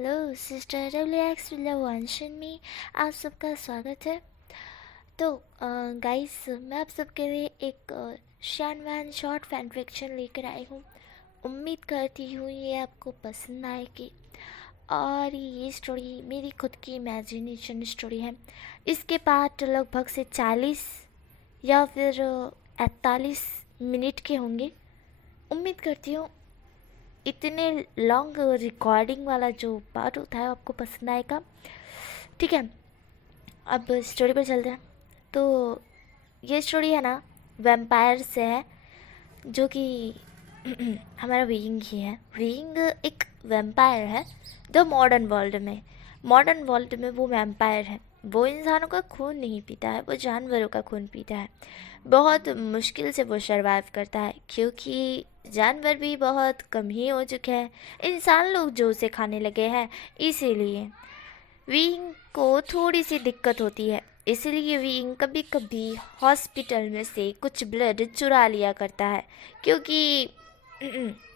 Hello sister WX वंशन में आप सबका स्वागत है। तो गाइस, मैं आप सबके लिए एक शानवान शॉर्ट फैन फिक्शन लेकर आई हूँ। उम्मीद करती हूँ ये आपको पसंद आएगी। और ये स्टोरी मेरी खुद की इमेजिनेशन स्टोरी है। इसके पार्ट लगभग से 40 या फिर 48 मिनट के होंगे। उम्मीद करती हूँ इतने लॉन्ग रिकॉर्डिंग वाला जो पार्ट होता है आपको पसंद आएगा। ठीक है, अब स्टोरी पर चलते हैं। तो ये स्टोरी है ना, वैम्पायर से है, जो कि हमारा विंग ही है। विंग एक वैम्पायर है जो मॉडर्न वर्ल्ड में वो वैम्पायर है। वो इंसानों का खून नहीं पीता है, वो जानवरों का खून पीता है। बहुत मुश्किल से वो सर्वाइव करता है, क्योंकि जानवर भी बहुत कम ही हो चुके हैं, इंसान लोग जो उसे खाने लगे हैं। इसीलिए विंग को थोड़ी सी दिक्कत होती है। इसलिए विंग कभी कभी हॉस्पिटल में से कुछ ब्लड चुरा लिया करता है, क्योंकि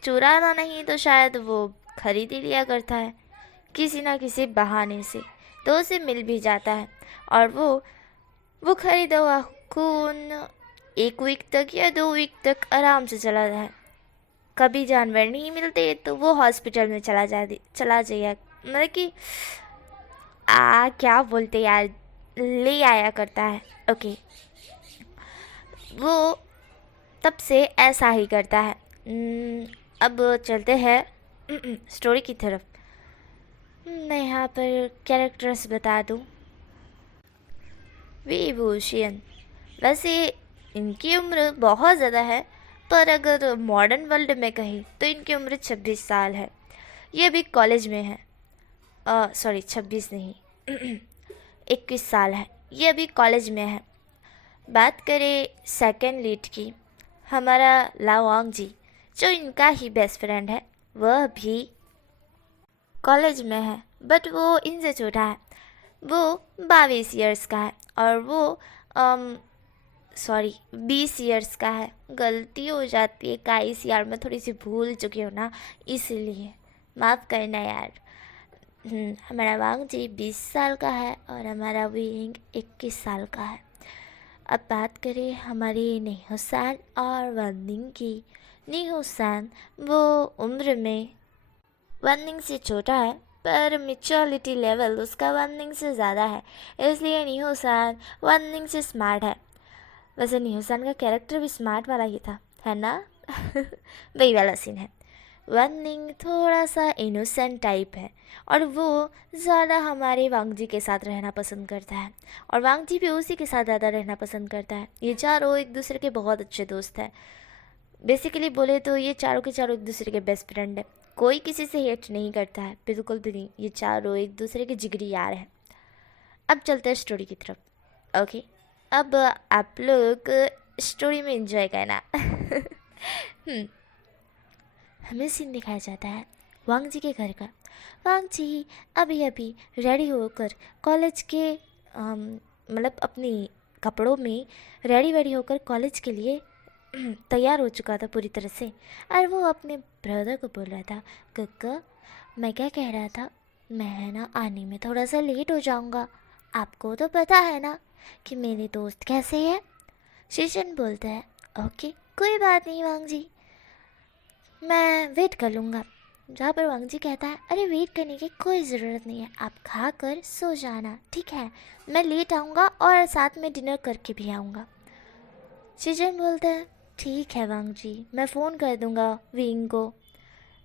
चुराना नहीं तो शायद वो खरीद ही लिया करता है किसी ना किसी बहाने से, तो उसे मिल भी जाता है। और वो खरीदा हुआ खून 1 वीक तक या 2 वीक तक आराम से चला जाए। कभी जानवर नहीं मिलते तो वो हॉस्पिटल में चला जाए, मतलब कि क्या बोलते यार, ले आया करता है। ओके, वो तब से ऐसा ही करता है। अब चलते हैं स्टोरी की तरफ। मैं यहाँ पर कैरेक्टर्स बता दूँ। विभूषण, वैसे इनकी उम्र बहुत ज़्यादा है, पर अगर मॉडर्न वर्ल्ड में कहीं तो इनकी उम्र 26 साल है। ये भी कॉलेज में है। सॉरी, 26 नहीं 21 साल है। ये अभी कॉलेज में है। बात करें सेकंड लीड की, हमारा लावांग जी, जो इनका ही बेस्ट फ्रेंड है, वह भी कॉलेज में है, बट वो इनसे छोटा है। वो 22 ईयर्स का है और वो 20 ईयर्स का है। गलती हो जाती है गाइस, यार मैं थोड़ी सी भूल चुकी हूँ ना, इसीलिए माफ़ करना यार। हमारा वांग जी 20 साल का है और हमारा विंग 21 साल का है। अब बात करें हमारी निहुसान और वंदिंग की। निहुसान वो उम्र में वंदिंग से छोटा है, पर मेच्योरिटी लेवल उसका वंदिंग से ज़्यादा है, इसलिए निहुसान वंदिंग से स्मार्ट है। वैसे निहुसान का कैरेक्टर भी स्मार्ट वाला ही था, है ना? वही वाला सीन है। वंदिंग थोड़ा सा इनोसेंट टाइप है और वो ज़्यादा हमारे वांगजी के साथ रहना पसंद करता है, और वांगजी भी उसी के साथ ज़्यादा रहना पसंद करता है। ये चारों एक दूसरे के बहुत अच्छे दोस्त हैं। बेसिकली बोले तो ये चारों के चारों एक दूसरे के बेस्ट फ्रेंड है। कोई किसी से हेट नहीं करता है, बिल्कुल भी नहीं। ये चारों एक दूसरे के जिगरी यार हैं। अब चलते हैं स्टोरी की तरफ। ओके, अब आप लोग स्टोरी में एंजॉय करना। हमें सीन दिखाया जाता है वांग जी के घर का। वांग जी अभी अभी रेडी होकर कॉलेज के मतलब अपनी कपड़ों में रेडी वेडी होकर कॉलेज के लिए तैयार हो चुका था पूरी तरह से। और वो अपने ब्रदर को बोल रहा था, कक्का मैं क्या कह रहा था, मैं ना आने में थोड़ा सा लेट हो जाऊंगा। आपको तो पता है ना कि मेरे दोस्त कैसे है। शीशन बोलता है, ओके कोई बात नहीं वांग जी, मैं वेट कर लूँगा। जहाँ पर वांग जी कहता है, अरे वेट करने की कोई ज़रूरत नहीं है, आप खा कर सो जाना, ठीक है? मैं लेट आऊँगा और साथ में डिनर करके भी आऊँगा। शीजन बोलता है, ठीक है वांग जी, मैं फ़ोन कर दूँगा विंग को।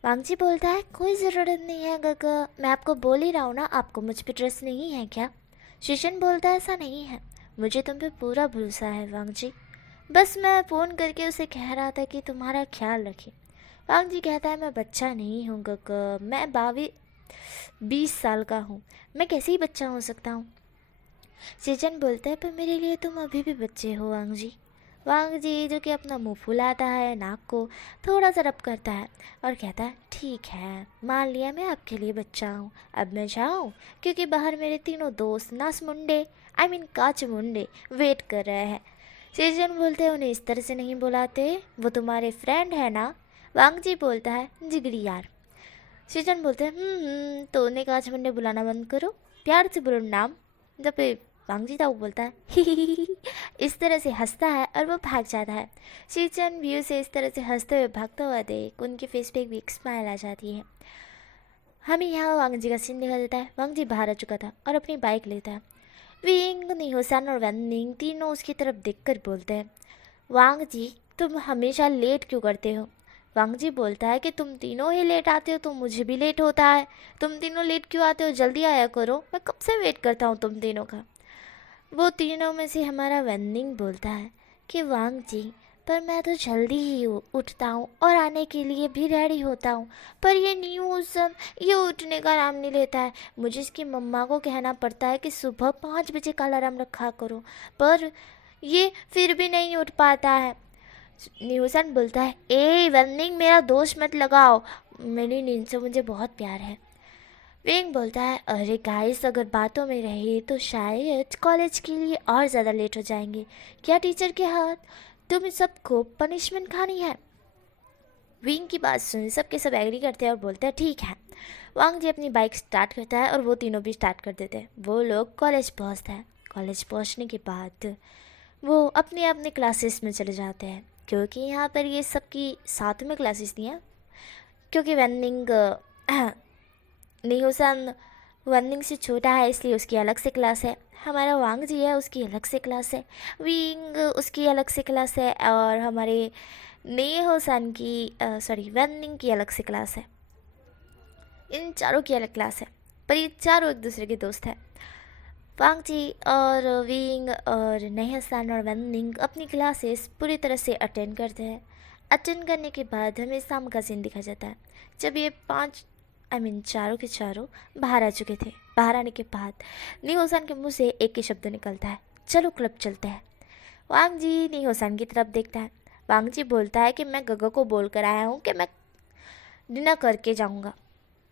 वांग जी बोलता है, कोई ज़रूरत नहीं है गगा, मैं आपको बोल ही रहा हूँ ना, आपको मुझ पर ट्रस्ट नहीं है क्या? शीशन बोलता है, ऐसा नहीं है, मुझे तुम पे पूरा भरोसा है वांग जी, बस मैं फ़ोन करके उसे कह रहा था कि तुम्हारा ख्याल रखे। वांग जी कहता है, मैं बच्चा नहीं हूँ गगा, मैं 20 साल का हूँ, मैं कैसे ही बच्चा हो सकता हूँ। शीजन बोलता है, पर मेरे लिए तुम अभी भी बच्चे हो वांग जी। वांग जी जो कि अपना मुंह फुलाता है, नाक को थोड़ा सा रब करता है और कहता है, ठीक है मान लिया मैं आपके लिए बच्चा हूँ, अब मैं जाऊँ, क्योंकि बाहर मेरे तीनों दोस्त नास मुंडे काच मुंडे वेट कर रहे हैं। शीजन बोलते हैं, उन्हें इस तरह से नहीं बुलाते, वो तुम्हारे फ्रेंड है ना? वांग जी बोलता है, जिगरी यार। शीजन बोलते हैं तोने का 5 मिनट बुलाना बंद करो, प्यार से बोलो नाम। जब पे वांगजी था वो बोलता है इस तरह से हंसता है और वो भाग जाता है। शीजन व्यू से इस तरह से हंसते हुए भागता हुआ देख उनके फेस पे भी एक स्माइल आ जाती है। हमें यहाँ वांगजी का सीन दिखा देता है। वांगजी बाहर आ चुका था और अपनी बाइक लेता है। विंग, निहोसन और वेनिंग तीनों उसकी तरफ देखकर बोलते हैं, वांग जी तुम हमेशा लेट क्यों करते हो? वांग जी बोलता है कि तुम तीनों ही लेट आते हो तो मुझे भी लेट होता है। तुम तीनों लेट क्यों आते हो? जल्दी आया करो, मैं कब से वेट करता हूँ तुम तीनों का। वो तीनों में से हमारा वेनिंग बोलता है कि वांग जी पर मैं तो जल्दी ही उठता हूँ और आने के लिए भी रेडी होता हूँ, पर ये न्यूज़ ये उठने का नाम नहीं लेता है। मुझे इसकी मम्मा को कहना पड़ता है कि सुबह 5 बजे का अलार्म रखा करो, पर ये फिर भी नहीं उठ पाता है। न्यूसन बोलता है, ए वेनिंग मेरा दोष मत लगाओ, मेरी नींद से मुझे बहुत प्यार है। विंग बोलता है, अरे गाइस अगर बातों में रहे तो शायद कॉलेज के लिए और ज़्यादा लेट हो जाएंगे। क्या टीचर के हाथ तुम सबको पनिशमेंट खानी है? विंग की बात सुन सबके सब एग्री करते हैं और बोलते हैं ठीक है। वांग जी अपनी बाइक स्टार्ट करता है और वो तीनों भी स्टार्ट कर देते हैं। वो लोग कॉलेज पहुंचते हैं। कॉलेज पहुंचने के बाद वो अपने अपने क्लासेस में चले जाते हैं, क्योंकि यहाँ पर ये सबकी साथ में क्लासेस नहीं है, क्योंकि वेनिंग निहोसन वेनिंग से छोटा है इसलिए उसकी अलग से क्लास है। हमारा वांग जी है उसकी अलग से क्लास है। विंग उसकी अलग से क्लास है और हमारे नेहोसन की सॉरी वेनिंग की अलग से क्लास है। इन चारों की अलग क्लास है, पर ये चारों एक दूसरे के दोस्त हैं। वांग जी और विंग और नेहसान और वेनिंग अपनी क्लासेस पूरी तरह से अटेंड करते हैं। अटेंड करने के बाद हमें शाम का सीन दिखा जाता है, जब ये चारों के चारों बाहर आ चुके थे। बाहर आने के बाद निहोसान के मुंह से एक ही शब्द निकलता है, चलो क्लब चलते हैं। वांग जी निहोसान की तरफ देखता है। वांग जी बोलता है कि मैं गगो को बोल कर आया हूँ कि मैं डिनर करके जाऊँगा,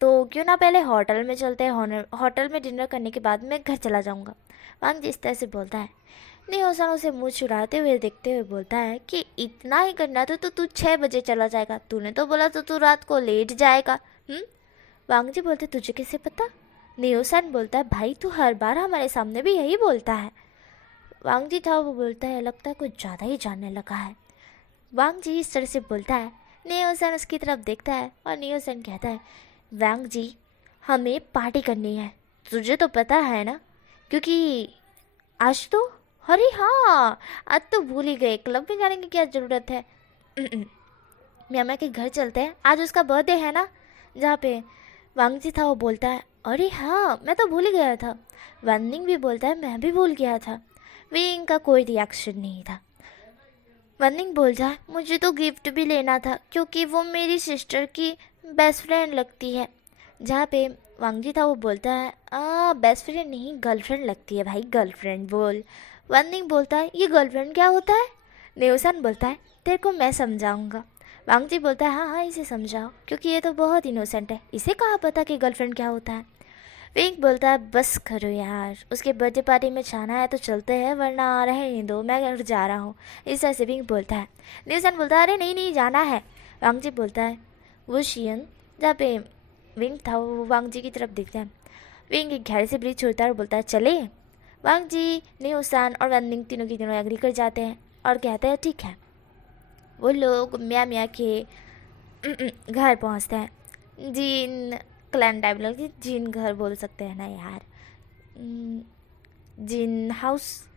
तो क्यों ना पहले होटल में चलते हैं, होटल में डिनर करने के बाद मैं घर चला जाऊँगा। वांग जी इस तरह से बोलता है। निहोसान उसे मुँह चुराते हुए देखते हुए बोलता है कि इतना ही करना था तो तू 6 बजे चला जाएगा, तूने तो बोला तो तू रात को लेट जाएगा। वांग जी बोलते, तुझे कैसे पता? निहोसान बोलता है, भाई तू हर बार हमारे सामने भी यही बोलता है। वांग जी था वो बोलता है, लगता है कुछ ज़्यादा ही जानने लगा है। वांग जी इस तरह से बोलता है। निहोसान उसकी तरफ देखता है और निहोसान कहता है, वांग जी हमें पार्टी करनी है, तुझे तो पता है ना, क्योंकि आज तो, अरे हाँ आज तो भूल ही गए, क्लब में जाने की क्या ज़रूरत है। म्यामा के घर चलते हैं, आज उसका बर्थडे है ना। जहाँ पे वांग जी था वो बोलता है, अरे हाँ मैं तो भूल ही गया था। वेनिंग भी बोलता है, मैं भी भूल गया था। विंग का कोई रिएक्शन नहीं था। वेनिंग बोलता है, मुझे तो गिफ्ट भी लेना था क्योंकि वो मेरी सिस्टर की बेस्ट फ्रेंड लगती है। जहाँ पे वांग जी था वो बोलता है, बेस्ट फ्रेंड नहीं गर्लफ्रेंड लगती है भाई, गर्लफ्रेंड बोल। वेनिंग बोलता है, ये गर्लफ्रेंड क्या होता है? नेवसन बोलता है, तेरे को मैं समझाऊंगा। वांग जी बोलता है, हाँ हाँ इसे समझाओ, क्योंकि ये तो बहुत इनोसेंट है, इसे कहाँ पता कि गर्लफ्रेंड क्या होता है। विंग बोलता है, बस करो यार, उसके बर्थडे पार्टी में जाना है तो चलते हैं, वरना रहने दो, मैं घर जा रहा हूँ। इस तरह से विंग बोलता है। न्यूसन बोलता है, अरे नहीं नहीं जाना है। वांग जी बोलता है, वो शियन। जहाँ पे विंग था वो वांग जी की तरफ देखता है। विंग एक गहरे से ब्रिज छोड़ता है और बोलता है, चले। वांग जी न्यूसन और वेनिंग तीनों की तीनों एग्री कर जाते हैं और कहते हैं ठीक है। वो लोग मिया के घर पहुँचते हैं। जिन क्लैन टाइप लगती, जिन घर बोल सकते हैं ना यार, जिन हाउस,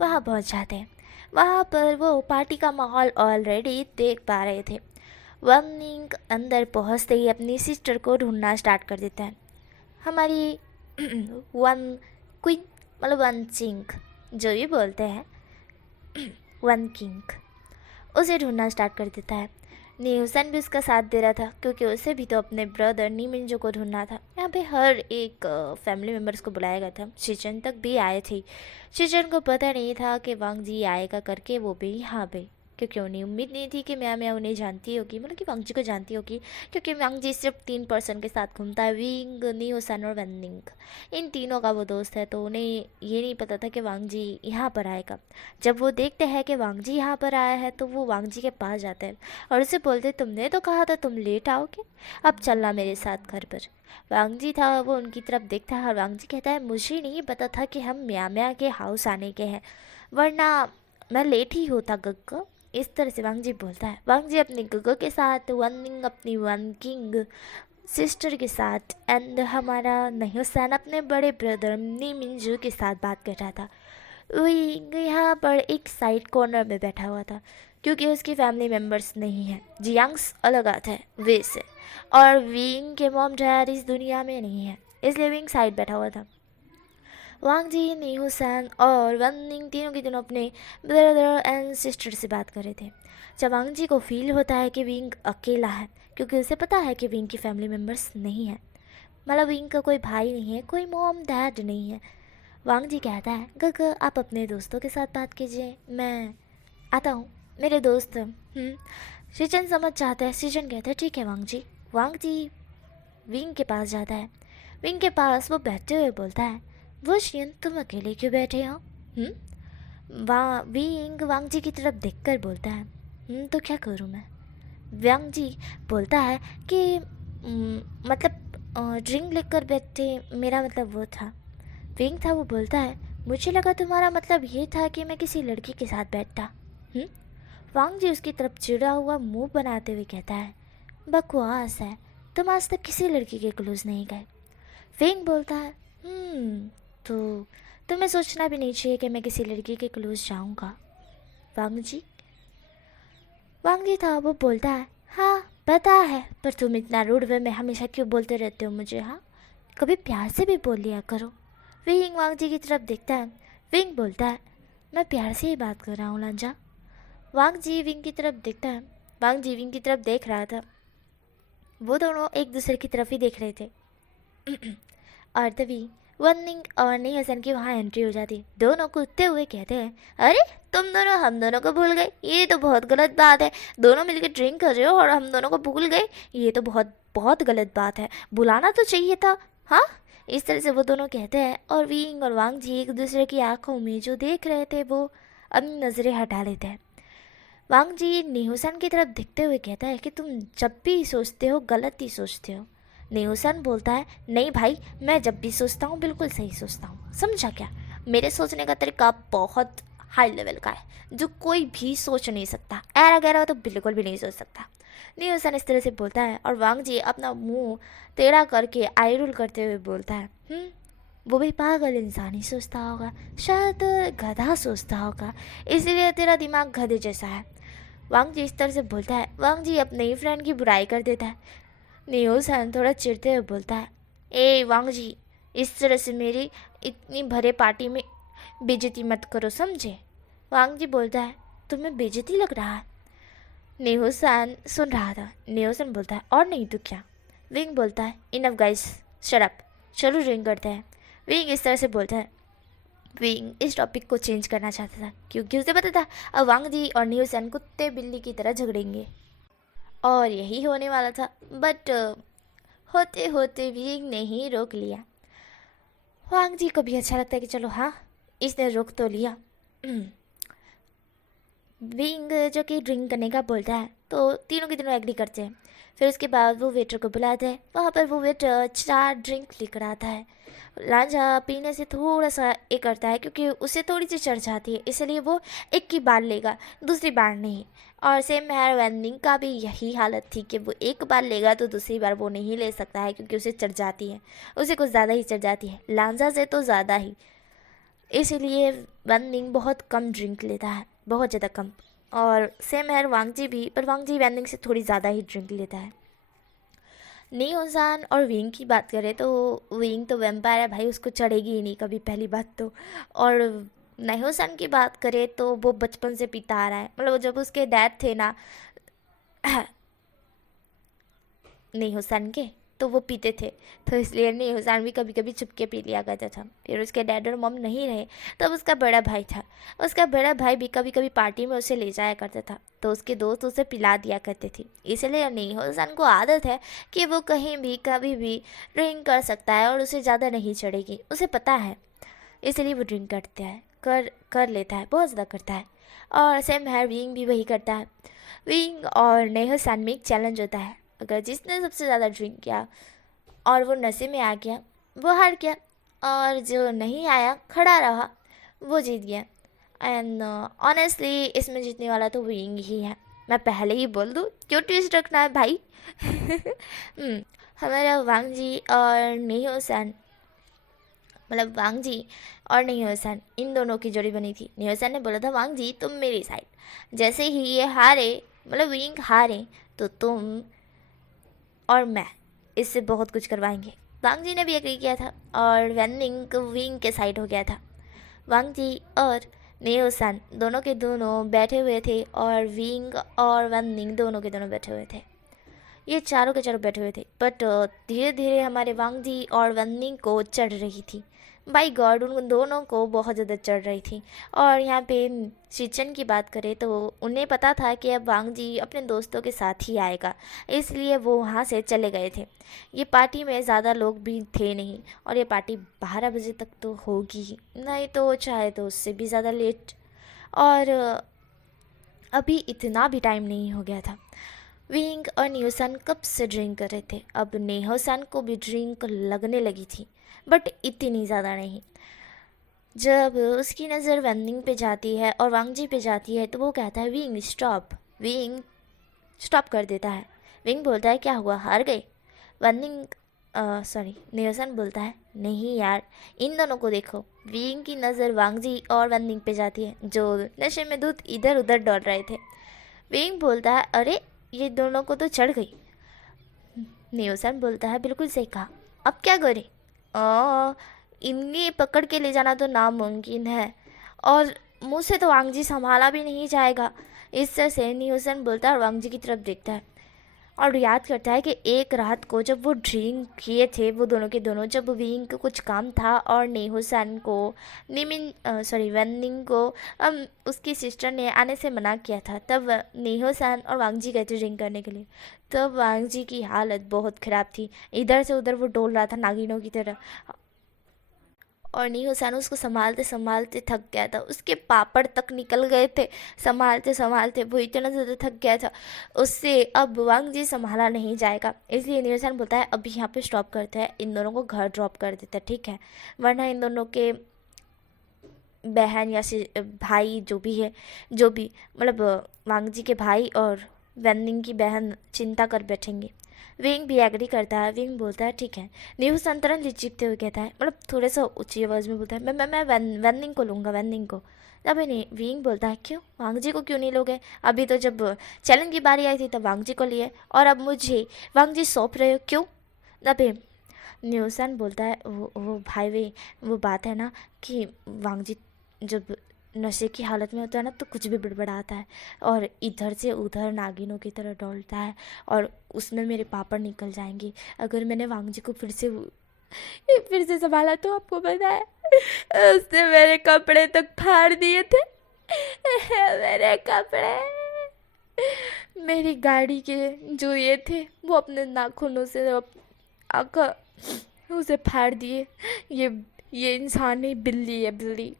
वहाँ पहुँच जाते हैं। वहाँ पर वो पार्टी का माहौल ऑलरेडी देख पा रहे थे। वेनिंग अंदर पहुँचते ही अपनी सिस्टर को ढूंढना स्टार्ट कर देता है। हमारी वन क्वीन मतलब वन चिंक जो भी बोलते हैं, वन किंग, उसे ढूंढना स्टार्ट कर देता है। न्यूसन भी उसका साथ दे रहा था, क्योंकि उसे भी तो अपने ब्रदर नीमिंजो को ढूंढना था। यहाँ पे हर एक फैमिली मेम्बर्स को बुलाया गया था। शिचन तक भी आए थे। शिचन को पता नहीं था कि वांग जी आएगा करके, वो भी यहाँ पे क्योंकि उन्हें उम्मीद नहीं थी कि म्या उन्हें जानती होगी, मतलब कि वांग जी को जानती होगी, क्योंकि वांग जी सिर्फ 3 पर्सन के साथ घूमता है, विंग, नियो सन और वन निंग। इन तीनों का वो दोस्त है, तो उन्हें ये नहीं पता था कि वांग जी यहाँ पर आएगा। जब वो देखते हैं कि वांग जी यहाँ पर आया है तो वो वांग जी के पास जाते हैं और उसे बोलते, तुमने तो कहा था तुम लेट आओगे, अब चलना मेरे साथ घर पर। वांग जी था वो उनकी तरफ देखता है और वांग जी कहता है, मुझे नहीं पता था कि हम म्या के हाउस आने के हैं, वरना मैं लेट ही होता गग्गा। इस तरह से वांग जी बोलता है। वांग जी अपनी गग्गा के साथ, वन निंग अपनी वन किंग सिस्टर के साथ एंड हमारा नह्योसान अपने बड़े ब्रदर नी मिंजू के साथ बात कर रहा था। विंग यहाँ पर एक साइड कॉर्नर में बैठा हुआ था, क्योंकि उसकी फैमिली मेम्बर्स नहीं हैं, जियांग्स अलग आते हैं वे से, और विंग के मॉम डैड इस दुनिया में नहीं है, इसलिए विंग साइड बैठा हुआ था। वांग जी, नीहू-सान और वन निंग तीनों के तीनों अपने ब्रदर एंड सिस्टर से बात कर रहे थे। जब वांग जी को फील होता है कि विंग अकेला है, क्योंकि उसे पता है कि विंग की फैमिली मेम्बर्स नहीं है, मतलब विंग का कोई भाई नहीं है, कोई मॉम डैड नहीं है। वांग जी कहता है, गग आप अपने दोस्तों के साथ बात कीजिए, मैं आता हूँ, मेरे दोस्त। शिजन समझ चाहता है। शिजन कहता है, ठीक है वांग जी। वांग जी विंग के पास जाता है। विंग के पास वो बैठते हुए बोलता है, वशियन तुम अकेले क्यों बैठे हो? विंग वांग जी की तरफ देखकर बोलता है, तो क्या करूँ मैं? वांग जी बोलता है कि मतलब ड्रिंक लेकर बैठे, मेरा मतलब वो था। विंग था वो बोलता है, मुझे लगा तुम्हारा मतलब ये था कि मैं किसी लड़की के साथ बैठता। वांग जी उसकी तरफ चिड़ा हुआ मुंह बनाते हुए कहता है, बकवास है, तुम आज तक किसी लड़की के क्लोज नहीं गए। विंग बोलता है, तो तुम्हें सोचना भी नहीं चाहिए कि मैं किसी लड़की के क्लोज जाऊंगा। वांग जी था वो बोलता है, हाँ पता है, पर तुम इतना रूड वे में हमेशा क्यों बोलते रहते हो मुझे? हाँ, कभी प्यार से भी बोल लिया करो। विंग वांग जी की तरफ देखता है। विंग बोलता है, मैं प्यार से ही बात कर रहा हूँ लांजा। वांग जी विंग की तरफ देखता है। वांग जी विंग की तरफ देख रहा था। वो दोनों एक दूसरे की तरफ ही देख रहे थे। और तभी वन निंग और नी हसन की वहाँ एंट्री हो जाती। दोनों कूदते हुए कहते हैं, अरे तुम दोनों हम दोनों को भूल गए, ये तो बहुत गलत बात है। दोनों मिलकर ड्रिंक कर रहे हो और हम दोनों को भूल गए, ये तो बहुत बहुत गलत बात है, बुलाना तो चाहिए था। हाँ, इस तरह से वो दोनों कहते हैं और विंग और वांग जी एक दूसरे की आंखों में जो देख रहे थे वो अपनी नज़रें हटा लेते हैं। वांग जी नीहूसन की तरफ देखते हुए कहता है कि तुम जब भी सोचते हो गलत ही सोचते हो। नीहूसन बोलता है, नहीं भाई, मैं जब भी सोचता हूँ बिल्कुल सही सोचता हूँ, समझा क्या? मेरे सोचने का तरीका बहुत हाई लेवल का है, जो कोई भी सोच नहीं सकता। ऐरा गहरा तो बिल्कुल भी नहीं सोच सकता। नीहूसन इस तरह से बोलता है और वांग जी अपना मुंह टेढ़ा करके आई रोल करते हुए बोलता है, वो भी पागल इंसान ही सोचता होगा, शायद गधा सोचता होगा, इसीलिए तेरा दिमाग गधे जैसा है। वांग जी इस तरह से बोलता है। वांग जी अपने ही फ्रेंड की बुराई कर देता है। न्यूसन थोड़ा चिढ़ते हुए बोलता है, ए वांग जी, इस तरह से मेरी इतनी भरे पार्टी में बेइज्जती मत करो, समझे? वांग जी बोलता है, तुम्हें बेइज्जती लग रहा है? न्यूसन सुन रहा था। न्यूसन बोलता है, और नहीं तो क्या? विंग बोलता है, इनफ गाइस, शट अप, चलो ड्रिंक करते हैं। विंग इस तरह से बोलता है। विंग इस टॉपिक को चेंज करना चाहता था, क्योंकि उसे पता था अब वांग जी और न्यूसन कुत्ते बिल्ली की तरह झगड़ेंगे, और यही होने वाला था। बट होते होते विंग ने ही रोक लिया। वांग जी को भी अच्छा लगता है कि चलो हाँ, इसने रोक तो लिया। विंग जो कि ड्रिंक करने का बोलता है, तो तीनों के तीनों एग्री करते हैं। फिर उसके बाद वो वेटर को बुलाते हैं। वहाँ पर वो वेटर 4 ड्रिंक लेकर आता है। लांझा पीने से थोड़ा सा ये करता है, क्योंकि उसे थोड़ी सी चढ़ जाती है, इसलिए वो एक ही बार लेगा, दूसरी बार नहीं। और सेम हेयर वेंडिंग का भी यही हालत थी कि वो एक बार लेगा तो दूसरी बार वो नहीं ले सकता है, क्योंकि उसे चढ़ जाती है, उसे कुछ ज़्यादा ही चढ़ जाती है, लांझा से तो ज़्यादा ही। इसीलिए वेंडिंग बहुत कम ड्रिंक लेता है, बहुत ज़्यादा कम। और सेम हेयर वांगजी भी, पर वांगजी वेंडिंग से थोड़ी ज़्यादा ही ड्रिंक लेता है। नीहोसान और विंग की बात करें तो विंग तो वैम्पायर है भाई, उसको चढ़ेगी ही नहीं कभी, पहली बात तो। और नहोसान की बात करें तो वो बचपन से पीता आ रहा है, मतलब जब उसके डैड थे ना नहोसान के, तो वो पीते थे, तो इसलिए नेहुसान भी कभी कभी चुपके पी लिया करता था। फिर उसके डैड और मम नहीं रहे, तब उसका बड़ा भाई था। उसका बड़ा भाई भी कभी कभी पार्टी में उसे ले जाया करता था, तो उसके दोस्त उसे पिला दिया करते थे। इसलिए नेहुसान को आदत है कि वो कहीं भी कभी भी ड्रिंक कर सकता है और उसे ज़्यादा नहीं चढ़ेगी, उसे पता है। इसलिए वो ड्रिंक करता है, कर लेता है, बहुत ज़्यादा करता है। और सेम है, विंग भी वही करता है। विंग और नेहुसान में एक चैलेंज होता है, अगर जिसने सबसे ज़्यादा ड्रिंक किया और वो नशे में आ गया वो हार गया, और जो नहीं आया खड़ा रहा वो जीत गया। एंड ऑनेस्टली इसमें जीतने वाला तो विंग ही है। मैं पहले ही बोल दूँ, क्यों ट्विस्ट रखना है भाई। हमारा वांग जी और नेहुसान, मतलब वांग जी और नेहुसान, इन दोनों की जोड़ी बनी थी। नेहुसान ने बोला था वांग जी तुम मेरी साइड, जैसे ही ये हारे, मतलब विंग हारे, तो तुम और मैं इससे बहुत कुछ करवाएंगे। वांग जी ने भी एग्री किया था और वेनिंग विंग के साइड हो गया था। वांग जी और नेहुसान दोनों के दोनों बैठे हुए थे और विंग और वेनिंग दोनों के दोनों बैठे हुए थे। ये चारों के चारों बैठे हुए थे, बट धीरे धीरे हमारे वांग जी और वेनिंग को चढ़ रही थी। बाई गॉड, उन दोनों को बहुत ज़्यादा चढ़ रही थी। और यहाँ पे शिचन की बात करें तो उन्हें पता था कि अब वांग जी अपने दोस्तों के साथ ही आएगा, इसलिए वो वहाँ से चले गए थे। ये पार्टी में ज़्यादा लोग भी थे नहीं, और ये पार्टी 12 बजे तक तो होगी ही, नहीं तो चाहे तो उससे भी ज़्यादा लेट। और अभी इतना भी टाइम नहीं हो गया था। विंग और नेहुसान कब से ड्रिंक कर रहे थे, अब नेहुसान को भी ड्रिंक लगने लगी थी, बट इतनी ज़्यादा नहीं। जब उसकी नज़र वेनिंग पे जाती है और वांग जी पे जाती है तो वो कहता है विंग स्टॉप। विंग स्टॉप कर देता है। विंग बोलता है क्या हुआ, हार गए। वेनिंग नेहुसान बोलता है नहीं यार, इन दोनों को देखो। विंग की नज़र वांग जी और वेनिंग पे जाती है जो नशे में दूध इधर उधर डोल रहे थे। विंग बोलता है अरे ये दोनों को तो चढ़ गई। नेहुसान बोलता है बिल्कुल सही कहा, अब क्या करें, इन्हें पकड़ के ले जाना तो नामुमकिन है, और मुँह से तो वांग जी संभाला भी नहीं जाएगा। इस तरह से नेहुसान बोलता है और वांग जी की तरफ देखता है और याद करता है कि एक रात को जब वो ड्रिंक किए थे वो दोनों के दोनों, जब विंग को कुछ काम था और नेहुसान को वेनिंग को उसकी सिस्टर ने आने से मना किया था, तब नेहुसान और वांग जी गए थे ड्रिंक करने के लिए। तब वांग जी की हालत बहुत ख़राब थी, इधर से उधर वो डोल रहा था नागिनों की तरह, और नेहुसान उसको संभालते संभालते थक गया था, उसके पापड़ तक निकल गए थे संभालते संभालते, वो इतना ज़्यादा थक गया था उससे, अब वांग जी संभाला नहीं जाएगा। इसलिए नेहुसान बोलता है अभी यहाँ पे स्टॉप करते हैं, इन दोनों को घर ड्रॉप कर देते हैं, ठीक है, वरना इन दोनों के बहन या भाई जो भी है, जो भी मतलब वांग जी के भाई और वेनिंग की बहन चिंता कर बैठेंगे। विंग भी एग्री करता है। विंग बोलता है ठीक है। नेहुसान तुरंत चिपते हुए कहता है, मतलब थोड़े सा ऊंची आवाज़ में बोलता है मैं वेनिंग को लूँगा, वेनिंग को। अभी नहीं, विंग बोलता है क्यों, वांग जी को क्यों नहीं लोगे, अभी तो जब चैलेंज की बारी आई थी तब वांग जी को लिए, और अब मुझे वांग जी सौंप रहे हो क्यों। अभी नेहुसान बोलता है वो भाई वे वो बात है ना कि वांग जी जब नशे की हालत में होता है ना तो कुछ भी बड़बड़ाता है और इधर से उधर नागिनों की तरह डोलता है, और उसमें मेरे पापड़ निकल जाएंगे अगर मैंने वांग जी को फिर से संभाला तो। आपको पता है उसने मेरे कपड़े तक फाड़ दिए थे, मेरे कपड़े, मेरी गाड़ी के जो ये थे वो अपने नाखूनों से आकर उसे फाड़ दिए। ये इंसान नहीं, बिल्ली है, बिल्ली।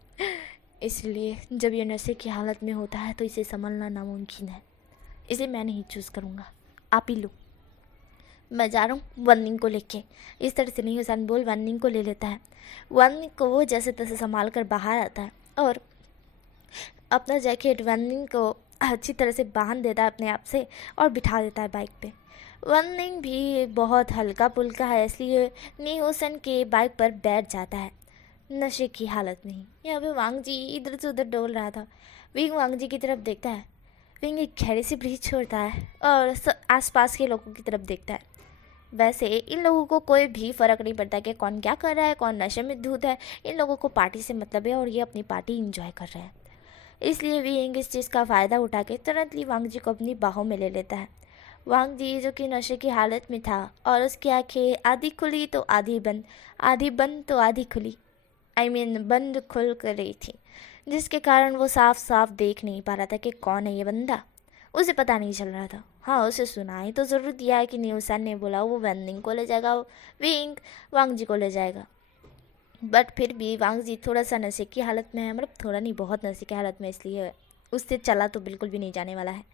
इसलिए जब ये नशे की हालत में होता है तो इसे संभलना नामुमकिन है, इसे मैं नहीं चूज़ करूँगा, आप ही लो, मैं जा रहा हूँ वेनिंग को लेके। इस तरह से नेहुसान बोल वेनिंग को ले लेता है। वेनिंग को वो जैसे तैसे संभाल कर बाहर आता है और अपना जैकेट वेनिंग को अच्छी तरह से बांध देता है अपने आप से और बिठा देता है बाइक पे। वेनिंग भी बहुत हल्का पुल्का है, इसलिए नेहुसान के बाइक पर बैठ जाता है नशे की हालत में ही। यहाँ पे वांग जी इधर से उधर डोल रहा था। विंग वांग जी की तरफ देखता है। विंग एक गहरी सी ब्रीथ छोड़ता है और आसपास के लोगों की तरफ देखता है। वैसे इन लोगों को कोई भी फ़र्क नहीं पड़ता कि कौन क्या कर रहा है, कौन नशे में धुत है, इन लोगों को पार्टी से मतलब है और ये अपनी पार्टी इंजॉय कर रहे हैं। इसलिए विंग इस चीज़ का फ़ायदा उठा के तुरंत ही वांग जी को अपनी बाहों में ले लेता है। वांग जी जो कि नशे की हालत में था और उसकी आंखें आधी खुली तो आधी बंद तो आधी खुली, बंद खुल कर रही थी, जिसके कारण वो साफ साफ देख नहीं पा रहा था कि कौन है ये बंदा। उसे पता नहीं चल रहा था। हाँ, उसे सुनाई तो ज़रूर दिया है कि न्यूसन ने बोला वो वेंडिंग को ले जाएगा, विंग वांग जी को ले जाएगा। बट फिर भी वांग जी थोड़ा सा नशे की हालत में है, मतलब थोड़ा नहीं बहुत नशे की हालत में, इसलिए उससे चला तो बिल्कुल भी नहीं जाने वाला है।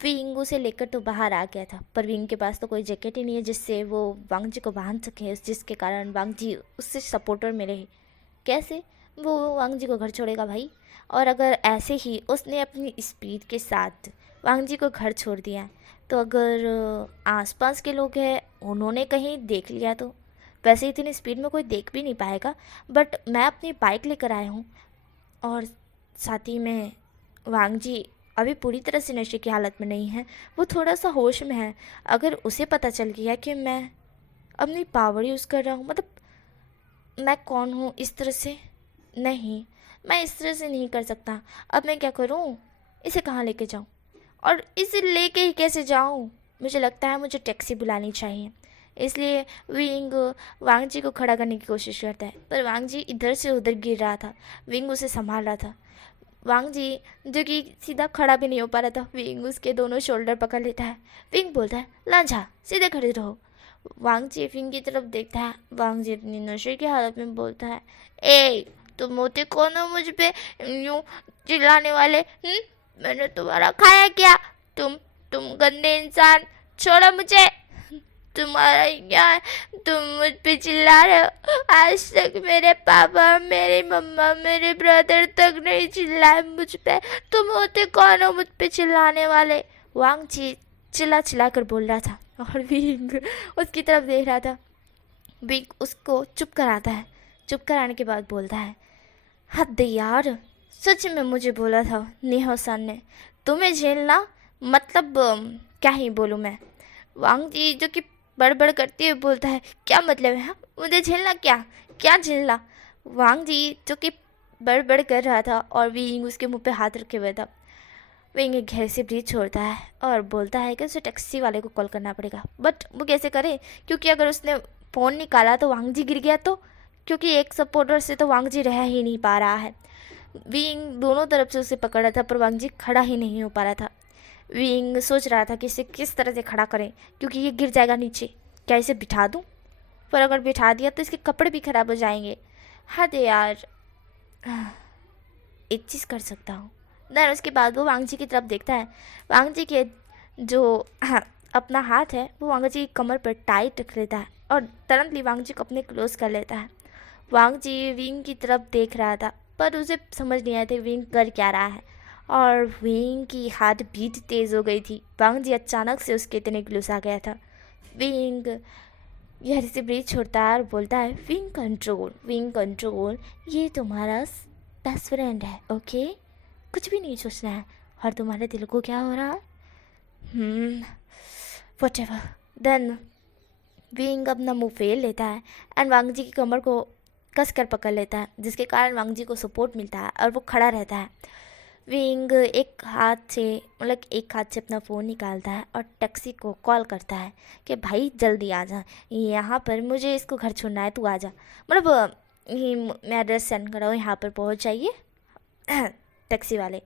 विंग उसे लेकर तो बाहर आ गया था, पर विंग के पास तो कोई जैकेट ही नहीं है जिससे वो वांग जी को बांध सके, जिसके कारण वांग जी उससे सपोर्टर में रहे। कैसे वो वांग जी को घर छोड़ेगा भाई? और अगर ऐसे ही उसने अपनी स्पीड के साथ वांग जी को घर छोड़ दिया, तो अगर आसपास के लोग हैं उन्होंने कहीं देख लिया तो? वैसे इतनी स्पीड में कोई देख भी नहीं पाएगा, बट मैं अपनी बाइक लेकर आया हूँ और साथ ही में वांग जी अभी पूरी तरह से नशे की हालत में नहीं है, वो थोड़ा सा होश में है। अगर उसे पता चल गया कि मैं अपनी पावर यूज़ कर रहा हूँ, मतलब मैं कौन हूँ इस तरह से, नहीं, मैं इस तरह से नहीं कर सकता। अब मैं क्या करूँ? इसे कहाँ लेके जाऊँ और इसे लेके ही कैसे जाऊँ? मुझे लगता है मुझे टैक्सी बुलानी चाहिए। इसलिए विंग वांग जी को खड़ा करने की कोशिश करता है, पर वांग जी इधर से उधर गिर रहा था। विंग उसे संभाल रहा था। वांग जी जो कि सीधा खड़ा भी नहीं हो पा रहा था, विंग उसके दोनों शोल्डर पकड़ लेता है। विंग बोलता है लांझा सीधे खड़े रहो। वांग जी विंग की तरफ देखता है। वांग जी अपनी नशे की हालत में बोलता है, ए तुम होते कौन हो मुझ पे यूं चिल्लाने वाले? मैंने तुम्हारा खाया क्या? तुम गंदे इंसान, छोड़ो मुझे। तुम्हारा क्या है? तुम मुझ पे चिल्ला रहे हो? आज तक मेरे पापा, मेरी मम्मा, मेरे ब्रदर तक नहीं चिल्लाए मुझ पे। तुम होते कौन हो मुझ पे चिल्लाने वाले? वांग जी चिल्ला चिल्ला कर बोल रहा था और विंग उसकी तरफ देख रहा था। विंग उसको चुप कराता है। चुप कराने के बाद बोलता है, हद यार, सच में मुझे बोला था नेहा ने तुम्हें झेलना, मतलब क्या ही बोलूँ मैं। वांग जी जो कि बड़बड़ करते हुए बोलता है, क्या मतलब है? मुझे झेलना क्या? क्या झेलना? वांग जी जो कि बड़बड़ कर रहा था और विंग उसके मुंह पे हाथ रखे हुए था। विंग एक गहरी सी ब्रीथ छोड़ता है और बोलता है कि उसे टैक्सी वाले को कॉल करना पड़ेगा। बट वो कैसे करे? क्योंकि अगर उसने फ़ोन निकाला तो वांग जी गिर गया तो, क्योंकि एक सपोर्टर से तो वांग जी रह ही नहीं पा रहा है। विंग दोनों तरफ से उसे पकड़ रहा था पर वांग जी खड़ा ही नहीं हो पा रहा था। विंग सोच रहा था कि इसे किस तरह से खड़ा करें, क्योंकि ये गिर जाएगा नीचे। क्या इसे बिठा दूं? पर अगर बिठा दिया तो इसके कपड़े भी खराब हो जाएंगे। हद यार, एक चीज़ कर सकता हूँ। देन उसके बाद वो वांग जी की तरफ देखता है। वांग जी के जो अपना हाथ है वो वांग जी की कमर पर टाइट रख लेता है और तुरंत वांग जी को अपने क्लोज कर लेता है। वांग जी विंग की तरफ देख रहा था पर उसे समझ नहीं आया था विंग कर क्या रहा है, और विंग की हार्ट बीट तेज़ हो गई थी। वांग जी अचानक से उसके इतने क्लोज आ गया था। विंग गहरी से ब्रीथ छोड़ता है और बोलता है, विंग कंट्रोल, ये तुम्हारा बेस्ट फ्रेंड है, ओके? कुछ भी नहीं सोचना है। और तुम्हारे दिल को क्या हो रहा है? व्हाटएवर। देन विंग अपना मुंह फेर लेता है एंड वांग जी की कमर को कस कर पकड़ लेता है, जिसके कारण वांग जी को सपोर्ट मिलता है और वो खड़ा रहता है। विंग एक हाथ से अपना फ़ोन निकालता है और टैक्सी को कॉल करता है कि भाई जल्दी आ जा, यहाँ पर मुझे इसको घर छोड़ना है, तू आ जा। मतलब मैं एड्रेस सेंड कर रहा हूँ, यहाँ पर पहुँच जाइए। टैक्सी वाले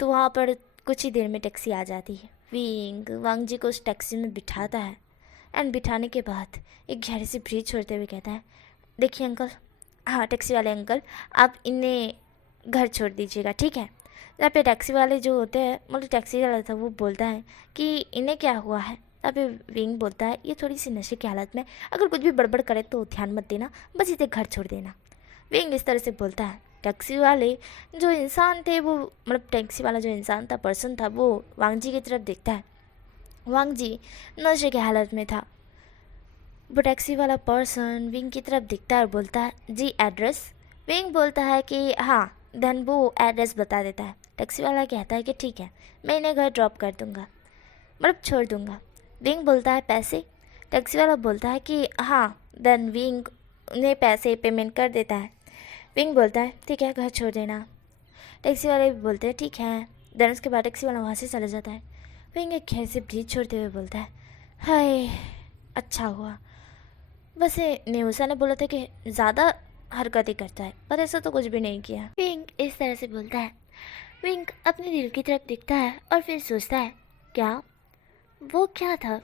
तो वहाँ पर कुछ ही देर में टैक्सी आ जाती है। विंग वांग जी को उस टैक्सी में बिठाता है एंड बिठाने के बाद एक गहरी सी ब्रीथ छोड़ते हुए कहता है, देखिए अंकल, हाँ टैक्सी वाले अंकल, आप इन्हें घर छोड़ दीजिएगा, ठीक है? यहाँ पे टैक्सी वाले जो होते हैं, मतलब टैक्सी वाला था, वो बोलता है कि इन्हें क्या हुआ है। यहाँ पे विंग बोलता है, ये थोड़ी सी नशे की हालत में, अगर कुछ भी बड़बड़ करे तो ध्यान मत देना, बस इसे घर छोड़ देना। विंग इस तरह से बोलता है। टैक्सी वाले जो इंसान थे वो, मतलब टैक्सी वाला जो इंसान था, पर्सन था, वो वांग जी की तरफ देखता है। वांग जी नशे की हालत में था। वो टैक्सी वाला पर्सन विंग की तरफ दिखता है और बोलता है, जी एड्रेस? विंग बोलता है कि हाँ। देन वो एड्रेस बता देता है। टैक्सी वाला कहता है कि ठीक है, मैं इन्हें घर ड्रॉप कर दूँगा, मतलब छोड़ दूँगा। विंग बोलता है पैसे? टैक्सी वाला बोलता है कि हाँ। देन विंग उन्हें पैसे पेमेंट कर देता है। विंग बोलता है ठीक है, घर छोड़ देना। टैक्सी वाले भी बोलते हैं ठीक है। देन उसके बाद टैक्सी वाला वहाँ से चला जाता है। विंग एक खैर से ब्रीथ छोड़ते हुए बोलता है, हाय अच्छा हुआ। वैसे नेहुसा ने बोला था कि ज़्यादा हरकतें करता है, पर ऐसा तो कुछ भी नहीं किया। विंग इस तरह से बोलता है। विंग अपने दिल की तरफ दिखता है और फिर सोचता है, वो क्या था?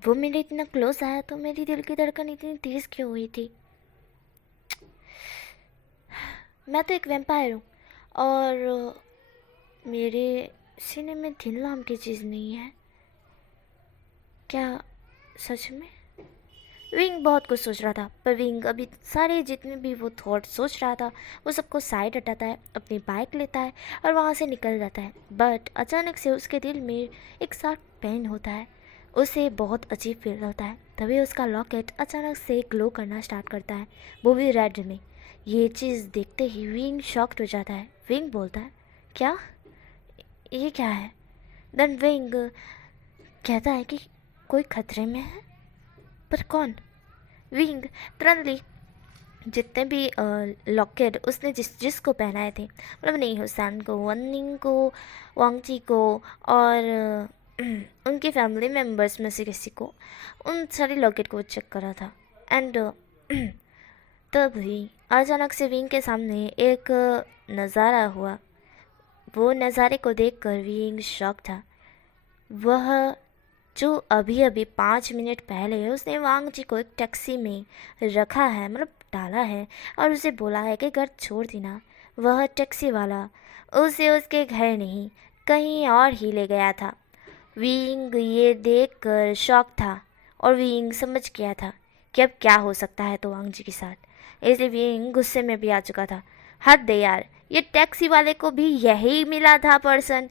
वो मेरे इतना क्लोज आया तो मेरी दिल की धड़कन इतनी तेज क्यों हुई थी? मैं तो एक वैम्पायर हूँ और मेरे सीने में दिल नाम की चीज़ नहीं है। क्या सच में? विंग बहुत कुछ सोच रहा था, पर विंग अभी सारे जितने भी वो थॉट सोच रहा था वो सबको साइड हटाता है, अपनी बाइक लेता है और वहाँ से निकल जाता है। बट अचानक से उसके दिल में एक साथ पेन होता है। उसे बहुत अजीब फील होता है। तभी उसका लॉकेट अचानक से ग्लो करना स्टार्ट करता है, वो भी रेड में। ये चीज़ देखते ही विंग शॉक्ड हो जाता है। विंग बोलता है, क्या? ये क्या है? देन विंग कहता है कि कोई खतरे में है, पर कौन? विंग तुरंतली जितने भी लॉकेट उसने जिसको पहनाए थे, मतलब नहीं हुसैन को, वनिंग को, वांगची को और उनकी फैमिली मेम्बर्स में से किसी को, उन सारे लॉकेट को चेक करा था। एंड तभी अचानक से विंग के सामने एक नज़ारा हुआ। वो नज़ारे को देखकर विंग शॉक था। वह जो अभी अभी 5 मिनट पहले उसने वांग जी को एक टैक्सी में रखा है, मतलब डाला है, और उसे बोला है कि घर छोड़ देना, वह टैक्सी वाला उसे उसके घर नहीं कहीं और ही ले गया था। विंग ये देखकर शॉक था और विंग समझ गया था कि अब क्या हो सकता है तो वांग जी के साथ। इसलिए विंग गुस्से में भी आ चुका था। हद है यार, ये टैक्सी वाले को भी यही मिला था पर्सन।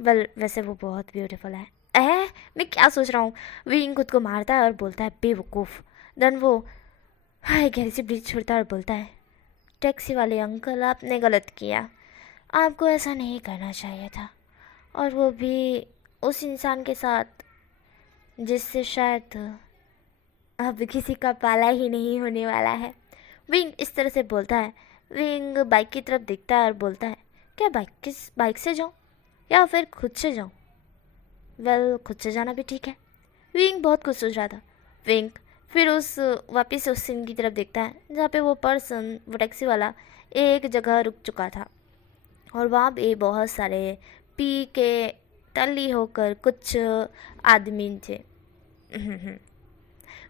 वेल वैसे वो बहुत ब्यूटीफुल है। मैं क्या सोच रहा हूँ? विंग खुद को मारता है और बोलता है, बेवकूफ़। देन वो हाय गहरी सी ब्रीथ छोड़ता है और बोलता है, टैक्सी वाले अंकल आपने गलत किया, आपको ऐसा नहीं करना चाहिए था, और वो भी उस इंसान के साथ जिससे शायद अब किसी का पाला ही नहीं होने वाला है। विंग इस तरह से बोलता है। विंग बाइक की तरफ देखता है और बोलता है, क्या बाइक से जाऊँ या फिर खुद से जाऊँ? वेल खुद से जाना भी ठीक है। विंग बहुत कुछ सोच रहा था। विंग फिर वापस उस सीन की तरफ देखता है जहाँ पे वो पर्सन, वो टैक्सी वाला एक जगह रुक चुका था और वहाँ पे बहुत सारे पी के टल्ली होकर कुछ आदमी थे।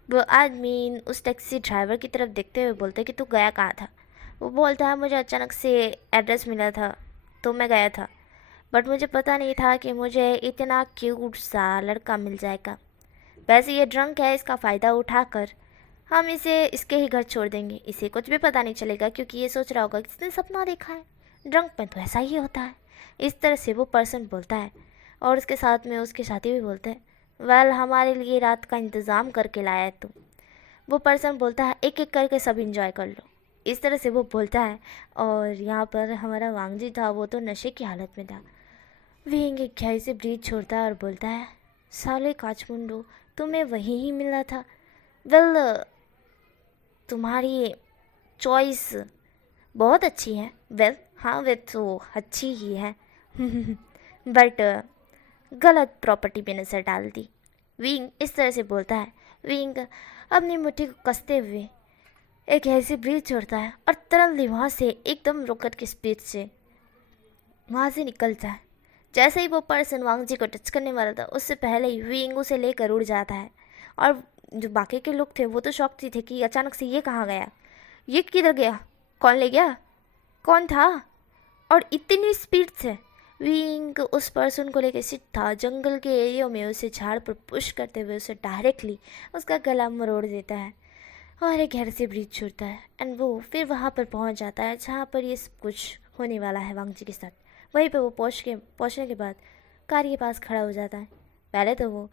वो आदमी उस टैक्सी ड्राइवर की तरफ देखते हुए बोलते कि तू गया कहाँ था? वो बोलता है, मुझे अचानक से एड्रेस मिला था तो मैं गया था, बट मुझे पता नहीं था कि मुझे इतना क्यूट सा लड़का मिल जाएगा। वैसे ये ड्रंक है, इसका फ़ायदा उठाकर हम इसे इसके ही घर छोड़ देंगे। इसे कुछ भी पता नहीं चलेगा क्योंकि ये सोच रहा होगा कि इसने सपना देखा है, ड्रंक में तो ऐसा ही होता है। इस तरह से वो पर्सन बोलता है और उसके साथ में उसके साथी भी बोलते हैं, वेल हमारे लिए रात का इंतज़ाम करके लाया है तू। वो पर्सन बोलता है, एक एक करके सब इंजॉय कर लो। इस तरह से वो बोलता है और यहाँ पर हमारा वांगजी था, वो तो नशे की हालत में था। विंग एक गहरी से ब्रीथ छोड़ता है और बोलता है, साले काचमुंडो, तुम्हें वही ही मिला था। वेल तुम्हारी चॉइस बहुत अच्छी है। वेल हाँ, वे तो अच्छी ही है बट गलत प्रॉपर्टी पे नज़र डाल दी। विंग इस तरह से बोलता है। विंग अपनी मुट्ठी को कसते हुए एक ऐसी ब्रीथ छोड़ता है और तुरंत वहाँ से एकदम रॉकेट की स्पीड से वहाँ से निकलता है। जैसे ही वो पर्सन वांग जी को टच करने वाला था, उससे पहले ही विंग उसे लेकर उड़ जाता है। और जो बाकी के लोग थे वो तो शॉक थे कि अचानक से ये कहाँ गया, ये किधर गया, कौन ले गया, कौन था, और इतनी स्पीड से। विंग उस पर्सन को लेकर सीधा जंगल के एरिया में उसे झाड़ पर पुश करते हुए उसे डायरेक्टली उसका गला मरोड़ देता है और एक गहरे से ब्रीथ छोड़ता है। एंड वो फिर वहाँ पर पहुँच जाता है जहाँ पर ये सब कुछ होने वाला है वांग जी के साथ। वहीं पे वो पहुँचने के बाद कार के पास खड़ा हो जाता है। पहले तो वो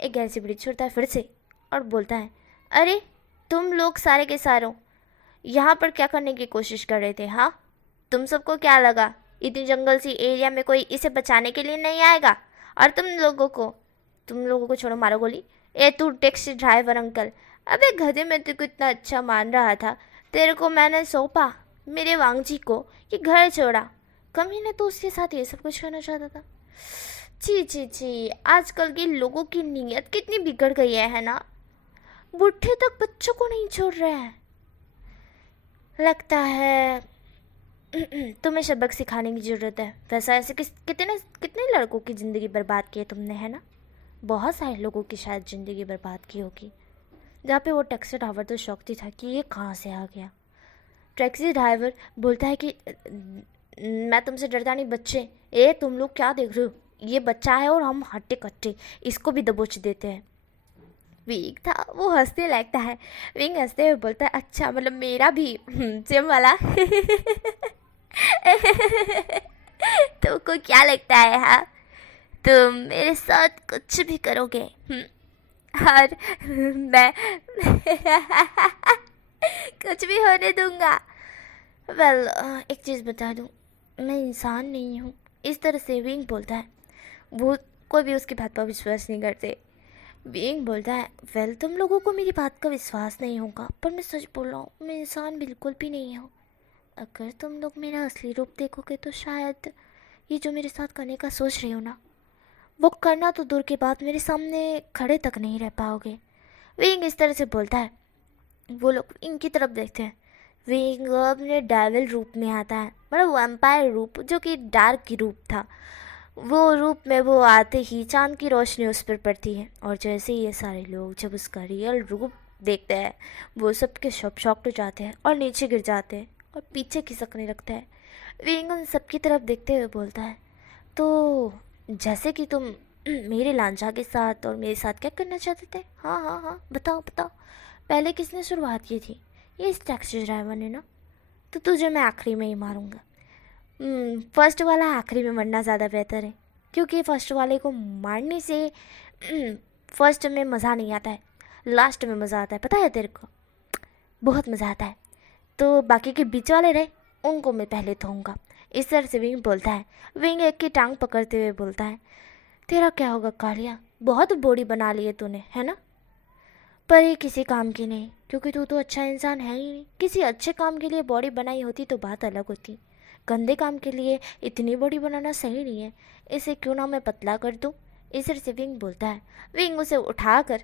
एक गहरी सी ब्रीथ छोड़ता है फिर से और बोलता है, अरे तुम लोग सारे के सारों यहाँ पर क्या करने की कोशिश कर रहे थे? हाँ, तुम सबको क्या लगा इतनी जंगल सी एरिया में कोई इसे बचाने के लिए नहीं आएगा? और तुम लोगों को छोड़ो, मारो गोली। ए तू टैक्सी ड्राइवर अंकल, अबे गधे, में तेरे को इतना अच्छा मान रहा था, तेरे को मैंने सौंपा मेरे वांगजी को, ये घर छोड़ा, कमीने तो उसके साथ ये सब कुछ करना चाहता था। छी छी छी, आजकल के लोगों की नीयत कितनी बिगड़ गई है ना। बुढ़े तक बच्चों को नहीं छोड़ रहे हैं। लगता है तुम्हें सबक सिखाने की ज़रूरत है। वैसा ऐसे कितने कितने लड़कों की ज़िंदगी बर्बाद की है तुमने, है ना। बहुत सारे लोगों की शायद ज़िंदगी बर्बाद की होगी। जहाँ पे वो टैक्सी ड्राइवर तो शौकती था कि ये कहाँ से आ गया। टैक्सी ड्राइवर बोलता है कि मैं तुमसे डरता नहीं बच्चे, तुम लोग क्या देख रहे हो, ये बच्चा है और हम हट्टे कट्टे, इसको भी दबोच देते हैं। विंग था, वो हंसने लगता है। विंग हंसते हुए बोलता है अच्छा मतलब मेरा भी जिम वाला तुमको क्या लगता है हाँ, तुम मेरे साथ कुछ भी करोगे और मैं कुछ भी होने दूंगा। वेल एक चीज़ बता दूँ, मैं इंसान नहीं हूँ। इस तरह से विंग बोलता है। वो कोई भी उसकी बात पर विश्वास नहीं करते। विंग बोलता है वेल तुम लोगों को मेरी बात का विश्वास नहीं होगा, पर मैं सच बोल रहा हूँ, मैं इंसान बिल्कुल भी नहीं हूँ। अगर तुम लोग मेरा असली रूप देखोगे तो शायद ये जो मेरे साथ करने का सोच रही हो ना, वो करना तो दूर की बात, मेरे सामने खड़े तक नहीं रह पाओगे। विंग इस तरह से बोलता है। वो लोग विंग की तरफ देखते हैं। विंग अपने डेविल रूप में आता है, मतलब वैम्पायर रूप, जो कि डार्क की रूप था। वो रूप में वो आते ही चांद की रोशनी उस पर पड़ती है, और जैसे ही ये सारे लोग जब उसका रियल रूप देखते हैं, वो सबके सब शॉक्ड हो जाते हैं और नीचे गिर जाते हैं और पीछे खिसकने लगता है। विंग उन सबकी तरफ देखते हुए बोलता है तो जैसे कि तुम मेरे लांचा के साथ और मेरे साथ क्या करना चाहते थे, हाँ हाँ हाँ बताओ बताओ, पहले किसने शुरुआत की थी, ये इस टैक्सी ड्राइवर ने ना, तो तुझे मैं आखिरी में ही मारूंगा। फर्स्ट वाला आखिरी में मरना ज़्यादा बेहतर है, क्योंकि फर्स्ट वाले को मारने से फर्स्ट में मज़ा नहीं आता है, लास्ट में मज़ा आता है, पता है तेरे को, बहुत मज़ा आता है। तो बाकी के बीच वाले रहे, उनको मैं पहले धोऊंगा। इस तरह से विंग बोलता है। विंग एक की टांग पकड़ते हुए बोलता है तेरा क्या होगा कालिया, बहुत बॉडी बना ली है तूने, है ना, पर ये किसी काम की नहीं, क्योंकि तू तो अच्छा इंसान है ही नहीं। किसी अच्छे काम के लिए बॉडी बनाई होती तो बात अलग होती, गंदे काम के लिए इतनी बॉडी बनाना सही नहीं है, इसे क्यों ना मैं पतला कर दूँ। इस तरह से विंग बोलता है। विंग उसे उठाकर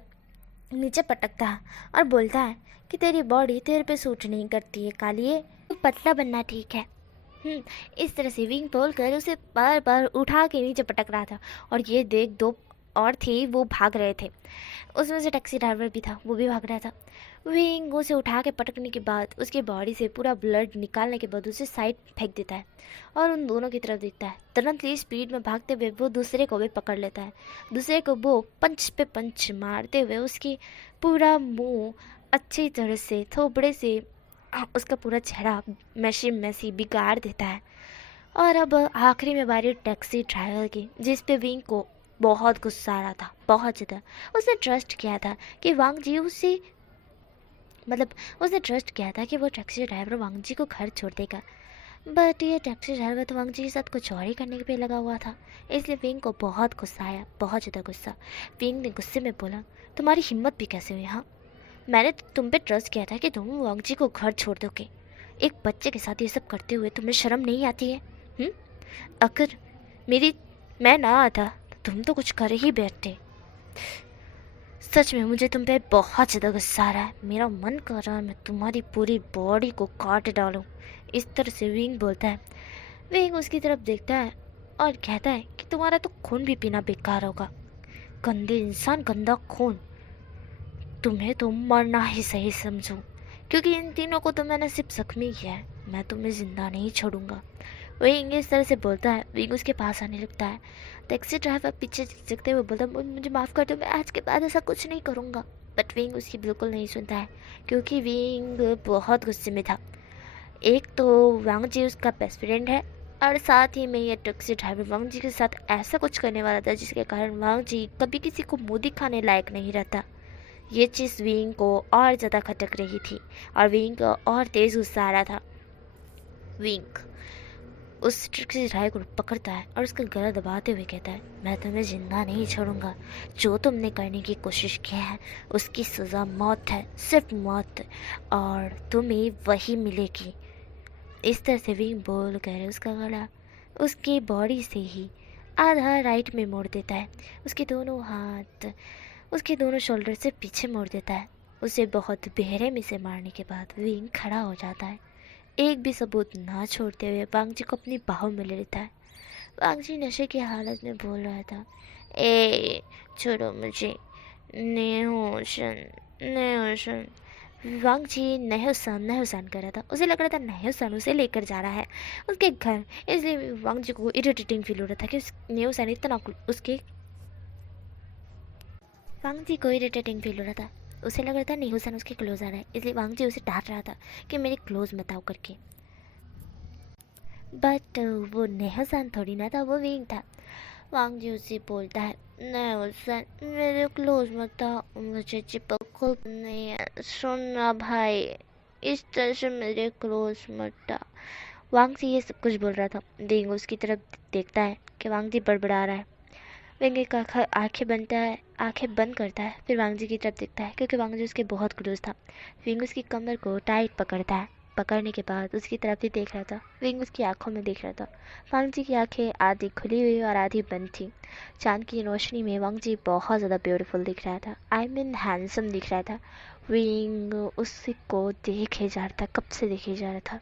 नीचे पटकता है और बोलता है कि तेरी बॉडी तेरे पे सूट नहीं करती है कालिए, तू पतला बनना ठीक है। इस तरह से विंग बोलकर उसे बार बार उठा के नीचे पटक रहा था, और ये देख दो और थे वो भाग रहे थे। उसमें से टैक्सी ड्राइवर भी था, वो भी भाग रहा था। विंग उसे उठा के पटकने के बाद उसकी बॉडी से पूरा ब्लड निकालने के बाद उसे साइड फेंक देता है और उन दोनों की तरफ देखता है। तुरंत ही स्पीड में भागते हुए वो दूसरे को भी पकड़ लेता है। दूसरे को वो पंच पे पंच मारते हुए उसकी पूरा मुंह अच्छी तरह से थोपड़े से उसका पूरा चेहरा मैसी बिगाड़ देता है। और अब आखिरी में बारी टैक्सी ड्राइवर की, जिस पे विंग को बहुत गुस्सा आ रहा था, बहुत ज़्यादा। उसने ट्रस्ट किया था कि वांग जी उससे उसने ट्रस्ट किया था कि वो टैक्सी ड्राइवर वांग जी को घर छोड़ देगा, बट ये टैक्सी ड्राइवर तो वांग जी के साथ कुछ और ही करने पे लगा हुआ था। इसलिए विंग को बहुत गुस्सा आया, बहुत ज़्यादा गुस्सा। विंग ने गुस्से में बोला तुम्हारी हिम्मत भी कैसे हुई, हाँ, मैंने तुम पे ट्रस्ट किया था कि तुम वांग जी को घर छोड़ दोगे, एक बच्चे के साथ ये सब करते हुए तुम्हें शर्म नहीं आती है? अगर मैं ना आता तो तुम तो कुछ कर ही बैठते। सच में मुझे तुम पे बहुत ज़्यादा गुस्सा आ रहा है, मेरा मन कर रहा है मैं तुम्हारी पूरी बॉडी को काट डालूं। इस तरह से विंग बोलता है। विंग उसकी तरफ देखता है और कहता है कि तुम्हारा तो खून भी पीना बेकार होगा, गंदे इंसान, गंदा खून, तुम्हें तो मरना ही सही समझो, क्योंकि इन तीनों को तो मैंने सिर्फ जख्मी किया है, मैं तुम्हें ज़िंदा नहीं छोड़ूंगा। विंग इस तरह से बोलता है। विंग उसके पास आने लगता है। टैक्सी ड्राइवर पीछे झिकते हुए बोलता है मुझे माफ़ कर दो, मैं आज के बाद ऐसा कुछ नहीं करूँगा। बट विंग उसकी बिल्कुल नहीं सुनता है, क्योंकि विंग बहुत गुस्से में था। एक तो वांग जी उसका बेस्ट फ्रेंड है, और साथ ही में ये टैक्सी ड्राइवर वांग जी के साथ ऐसा कुछ करने वाला था जिसके कारण वांग जी कभी किसी को मुँह दिखाने लायक नहीं रहता। ये चीज़ विंग को और ज़्यादा खटक रही थी और विंग को और तेज़ गुस्सा आ रहा था। विंग उस टैक्सी ड्राइवर को पकड़ता है और उसका गला दबाते हुए कहता है मैं तुम्हें जिंदा नहीं छोड़ूंगा, जो तुमने करने की कोशिश की है उसकी सज़ा मौत है, सिर्फ मौत, और तुम्हें वही मिलेगी। इस तरह से विंग बोल कर उसका गला उसकी बॉडी से ही आधा राइट में मोड़ देता है। उसके दोनों हाथ उसके दोनों शोल्डर से पीछे मोड़ देता है। उसे बहुत बेहरे में से मारने के बाद विंग खड़ा हो जाता है। एक भी सबूत ना छोड़ते हुए वांग जी को अपनी बाहों में ले लेता है। वांग जी नशे की हालत में बोल रहा था, ए छोड़ो मुझे, नेहोशन नेहोशन। वांग जी नहुसान कर रहा था। उसे लग रहा था नहुसान उसे लेकर जा रहा है उसके घर। इसलिए वांग जी को इरिटेटिंग फील हो रहा था कि नहुसान इतना उसके वांग जी को इरिटेटिंग फील हो रहा था। उसे लग रहा था नहुसान उसके क्लोज आ रहा है, इसलिए वांग जी उसे डांट रहा था कि मेरे क्लोज मत आओ करके। बट वो नहुसान थोड़ी ना था, वो विंग था। वांग जी उसे बोलता है, नहुसान मेरे क्लोज मत आओ, मुझे चिपको नहीं है, सुनना भाई, इस तरह से मेरे क्लोज मत आओ। वांग जी ये सब कुछ बोल रहा था। विंग उसकी तरफ देखता है कि वांग जी बड़बड़ा रहा है। विंग एक आंखें बंद करता है, फिर वांग जी की तरफ देखता है क्योंकि वांग जी उसके बहुत क्लोज था। विंग उसकी कमर को टाइट पकड़ता है। पकड़ने के बाद उसकी तरफ ही देख रहा था। विंग उसकी आंखों में देख रहा था। वांग जी की आंखें आधी खुली हुई और आधी बंद थी। चांद की रोशनी में वांग जी बहुत ज़्यादा ब्यूटीफुल दिख रहा था, आई मीन हैंडसम दिख रहा था। विंग उसको देखे जा रहा था, कब से देखे जा रहा था।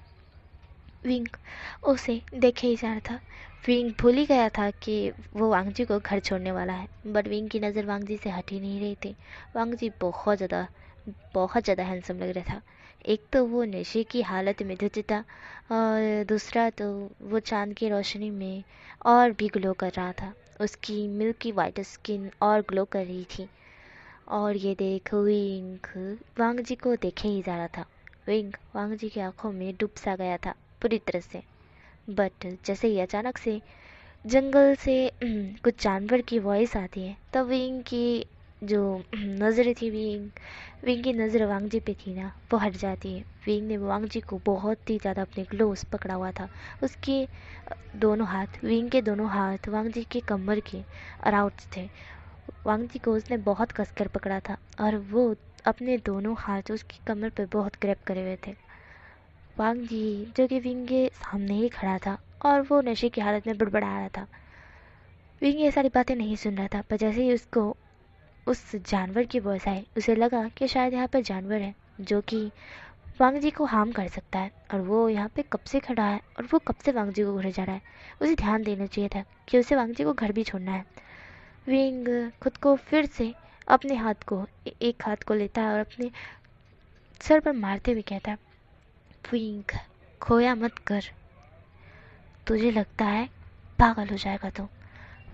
विंग उसे देखे ही जा रहा था। विंग भूल ही गया था कि वो वांग जी को घर छोड़ने वाला है, बट विंग की नज़र वांग जी से हट ही नहीं रही थी। वांग जी बहुत ज़्यादा हैंडसम लग रहा था। एक तो वो नशे की हालत में धुत था, और दूसरा तो वो चांद की रोशनी में और भी ग्लो कर रहा था। उसकी मिल्की वाइट स्किन और ग्लो कर रही थी। और ये देख विंग वांग जी को देखे ही जा रहा था। विंग वांग जी की आंखों में डूब सा गया था पूरी तरह से। बट जैसे ही अचानक से जंगल से कुछ जानवर की वॉइस आती है, तब विंग की जो नज़र थी, विंग की नज़र वांग जी पे थी ना, वो हट जाती है। विंग ने वांग जी को बहुत ही ज़्यादा अपने क्लोज पकड़ा हुआ था। उसके विंग के दोनों हाथ वांग जी के कमर के अराउट थे। वांग जी को उसने बहुत कसकर पकड़ा था और वो अपने दोनों हाथ उसकी कमर पर बहुत ग्रैब करे हुए थे। वांग जी जो कि विंग के सामने ही खड़ा था और वो नशे की हालत में बड़बड़ा रहा था। विंग ये सारी बातें नहीं सुन रहा था, पर जैसे ही उसको उस जानवर की वॉइस आई, उसे लगा कि शायद यहाँ पर जानवर है जो कि वांग जी को हार्म कर सकता है, और वो यहाँ पे कब से खड़ा है और वो कब से वांग जी को घर जा रहा है। उसे ध्यान देना चाहिए था कि उसे वांग जी को घर भी छोड़ना है। विंग खुद को फिर से अपने एक हाथ को लेता है और अपने सर पर मारते हुए कहता है, विंग खोया मत कर, तुझे लगता है पागल हो जाएगा तो।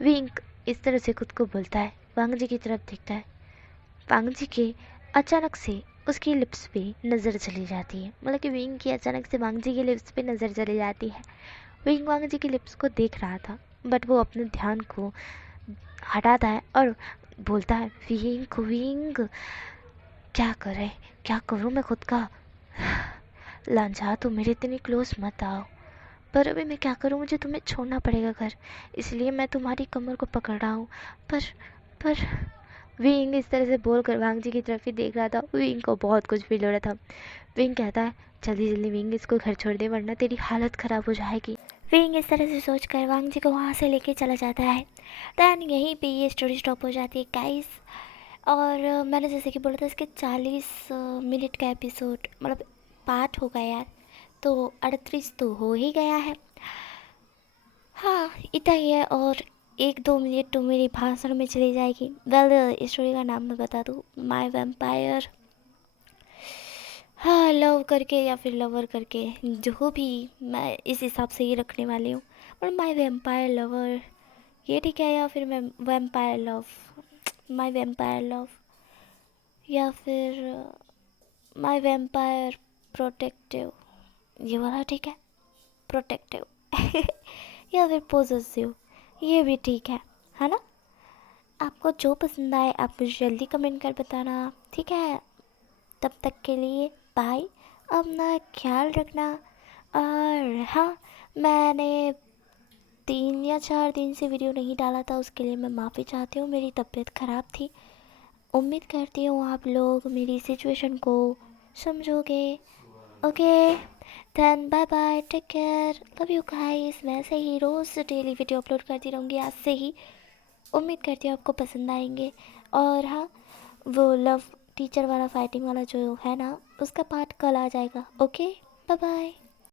विंग इस तरह से खुद को बोलता है, वांग जी की तरफ देखता है। वांग जी के अचानक से उसकी लिप्स पे नज़र चली जाती है, मतलब कि विंग की अचानक से वांग जी की लिप्स पे नज़र चली जाती है। विंग वांग जी की लिप्स को देख रहा था, बट वो अपने ध्यान को हटाता है और बोलता है, विंग विंग क्या करे, क्या करूँ मैं खुद का। लांझा तुम मेरे इतने क्लोज मत आओ, पर अभी मैं क्या करूँ, मुझे तुम्हें छोड़ना पड़ेगा घर, इसलिए मैं तुम्हारी कमर को पकड़ रहा हूँ। पर विंग इस तरह से बोल कर वांग जी की तरफ ही देख रहा था। विंग को बहुत कुछ फील हो रहा था। विंग कहता है, जल्दी जल्दी विंग इसको घर छोड़ दे वरना तेरी हालत ख़राब हो जाएगी। विंग इस तरह से सोच कर वांग जी को वहाँ से लेके चला जाता है। दैन यहीं पे ये स्टोरी स्टॉप हो जाती है गाइस। और मैंने जैसे कि बोला था, इसके 40 मिनट का एपिसोड मतलब पार्ट होगा यार, तो 38 तो हो ही गया है। हाँ इतना ही है, और 1-2 मिनट तो मेरी भाषण में चली जाएगी। वेल स्टोरी का नाम मैं बता दूँ, माय वैम्पायर, हाँ लव करके या फिर लवर करके, जो भी मैं इस हिसाब से ही रखने वाली हूँ। और माय वैम्पायर लवर ये ठीक है, या फिर मैं vampire love, my vampire love, या फिर माय वैम्पायर प्रोटेक्टिव, ये वाला ठीक है, प्रोटेक्टिव या फिर पॉजेसिव, ये भी ठीक है ना। आपको जो पसंद आए आप मुझे जल्दी कमेंट कर बताना, ठीक है। तब तक के लिए बाय, अपना ख्याल रखना। और हाँ, मैंने 3 या 4 दिन से वीडियो नहीं डाला था, उसके लिए मैं माफ़ी चाहती हूँ, मेरी तबीयत ख़राब थी। उम्मीद करती हूँ आप लोग मेरी सिचुएशन को समझोगे। Okay, then bye bye, take care, love you guys. मैं ऐसे ही रोज़ डेली वीडियो अपलोड करती रहूँगी आज से ही। उम्मीद करती हूँ आपको पसंद आएंगे। और हाँ, वो लव टीचर वाला फाइटिंग वाला जो है ना, उसका पार्ट कल आ जाएगा। Okay, bye bye.